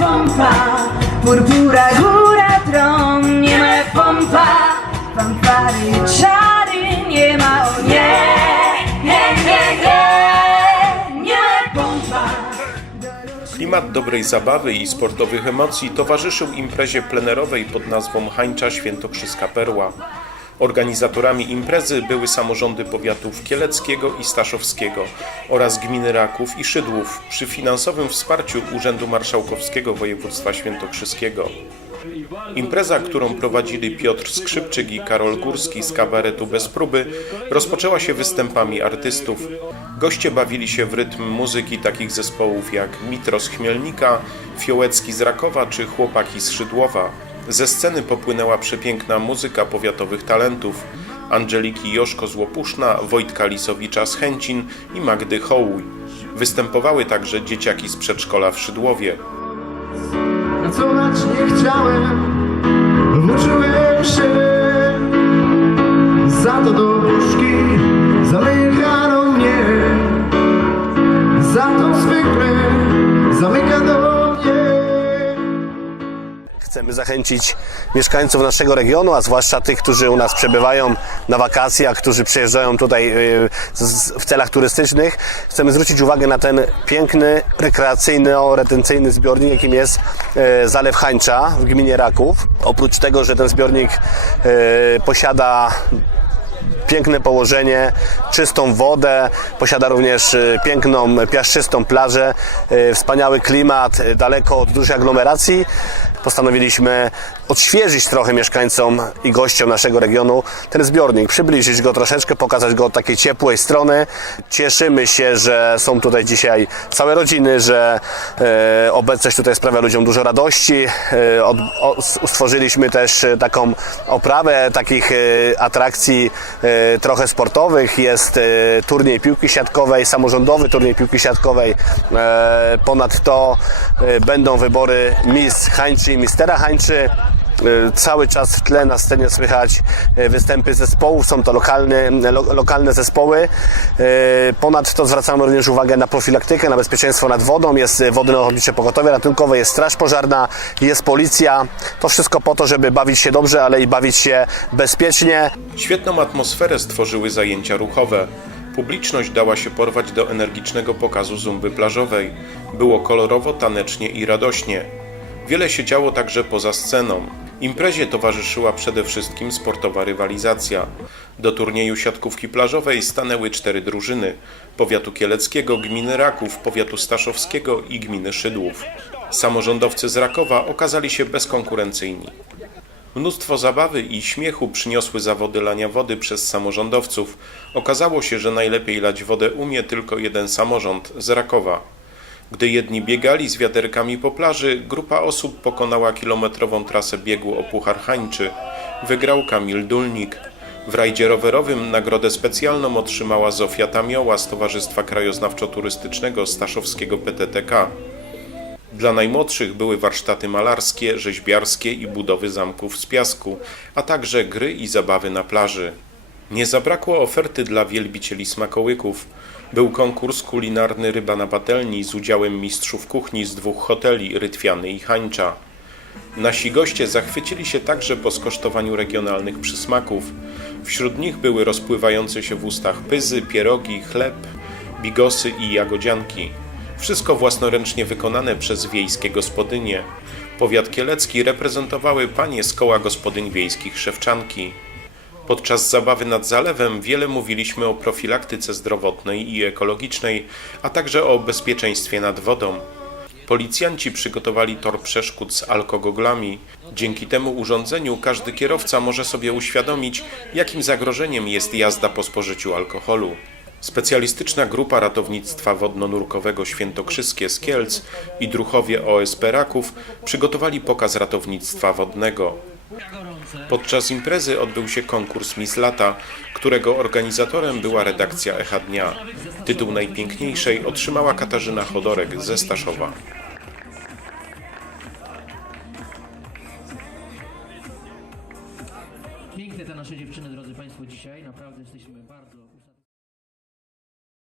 pompa, purpura góra nie ma pompa, fanfary czary, nie ma o nie. Klimat dobrej zabawy i sportowych emocji towarzyszył imprezie plenerowej pod nazwą Hańcza Świętokrzyska Perła. Organizatorami imprezy były samorządy powiatów kieleckiego i staszowskiego oraz gminy Raków i Szydłów przy finansowym wsparciu Urzędu Marszałkowskiego Województwa Świętokrzyskiego. Impreza, którą prowadzili Piotr Skrzypczyk i Karol Górski z kabaretu Bez Próby, rozpoczęła się występami artystów. Goście bawili się w rytm muzyki takich zespołów jak Mitro z Chmielnika, Fiołecki z Rakowa czy Chłopaki z Szydłowa. Ze sceny popłynęła przepiękna muzyka powiatowych talentów. Angeliki Joszko z Łopuszna, Wojtka Lisowicza z Chęcin i Magdy Hołuj. Występowały także dzieciaki z przedszkola w Szydłowie. Pracować nie chciałem, Chcemy zachęcić mieszkańców naszego regionu, a zwłaszcza tych, którzy u nas przebywają na wakacjach, którzy przyjeżdżają tutaj y, w celach turystycznych. Chcemy zwrócić uwagę na ten piękny, rekreacyjno-retencyjny zbiornik, jakim jest y, Zalew Hańcza w gminie Raków. Oprócz tego, że ten zbiornik y, posiada piękne położenie, czystą wodę, posiada również piękną, piaszczystą plażę, wspaniały klimat, daleko od dużej aglomeracji. Postanowiliśmy odświeżyć trochę mieszkańcom i gościom naszego regionu ten zbiornik, przybliżyć go troszeczkę, pokazać go od takiej ciepłej strony. Cieszymy się, że są tutaj dzisiaj całe rodziny, że e, obecność tutaj sprawia ludziom dużo radości. E, stworzyliśmy też e, taką oprawę takich atrakcji trochę sportowych. Jest turniej piłki siatkowej, samorządowy turniej piłki siatkowej. Ponadto będą wybory Miss Hańczy i Mistera Hańczy. E, Cały czas w tle na scenie słychać e, występy zespołów, są to lokalne, lo, lokalne zespoły. E, Ponadto zwracamy również uwagę na profilaktykę, na bezpieczeństwo nad wodą. Jest e, Wodne Ochotnicze Pogotowie Ratunkowe, jest Straż Pożarna, jest Policja. To wszystko po to, żeby bawić się dobrze, ale i bawić się bezpiecznie. Świetną atmosferę stworzyły zajęcia ruchowe. Publiczność dała się porwać do energicznego pokazu zumby plażowej. Było kolorowo, tanecznie i radośnie. Wiele się działo także poza sceną. Imprezie towarzyszyła przede wszystkim sportowa rywalizacja. Do turnieju siatkówki plażowej stanęły cztery drużyny: powiatu kieleckiego, gminy Raków, powiatu staszowskiego i gminy Szydłów. Samorządowcy z Rakowa okazali się bezkonkurencyjni. Mnóstwo zabawy i śmiechu przyniosły zawody lania wody przez samorządowców. Okazało się, że najlepiej lać wodę umie tylko jeden samorząd z Rakowa. Gdy jedni biegali z wiaderkami po plaży, grupa osób pokonała kilometrową trasę biegu o Puchar Hańczy. Wygrał Kamil Dulnik. W rajdzie rowerowym nagrodę specjalną otrzymała Zofia Tamioła z Towarzystwa Krajoznawczo-Turystycznego Staszowskiego PTTK. Dla najmłodszych były warsztaty malarskie, rzeźbiarskie i budowy zamków z piasku, a także gry i zabawy na plaży. Nie zabrakło oferty dla wielbicieli smakołyków. Był konkurs kulinarny Ryba na patelni z udziałem mistrzów kuchni z dwóch hoteli Rytwiany i Hańcza. Nasi goście zachwycili się także po skosztowaniu regionalnych przysmaków. Wśród nich były rozpływające się w ustach pyzy, pierogi, chleb, bigosy i jagodzianki. Wszystko własnoręcznie wykonane przez wiejskie gospodynie. Powiat kielecki reprezentowały panie z koła gospodyń wiejskich Szewczanki. Podczas zabawy nad zalewem wiele mówiliśmy o profilaktyce zdrowotnej i ekologicznej, a także o bezpieczeństwie nad wodą. Policjanci przygotowali tor przeszkód z alkogoglami. Dzięki temu urządzeniu każdy kierowca może sobie uświadomić, jakim zagrożeniem jest jazda po spożyciu alkoholu. Specjalistyczna grupa ratownictwa wodno-nurkowego Świętokrzyskie z Kielc i druchowie OSP Raków przygotowali pokaz ratownictwa wodnego. Podczas imprezy odbył się konkurs Miss Lata, którego organizatorem była redakcja Echa Dnia. Tytuł najpiękniejszej otrzymała Katarzyna Chodorek ze Staszowa. Piękne te nasze dziewczyny, drodzy Państwo, dzisiaj. Naprawdę jesteśmy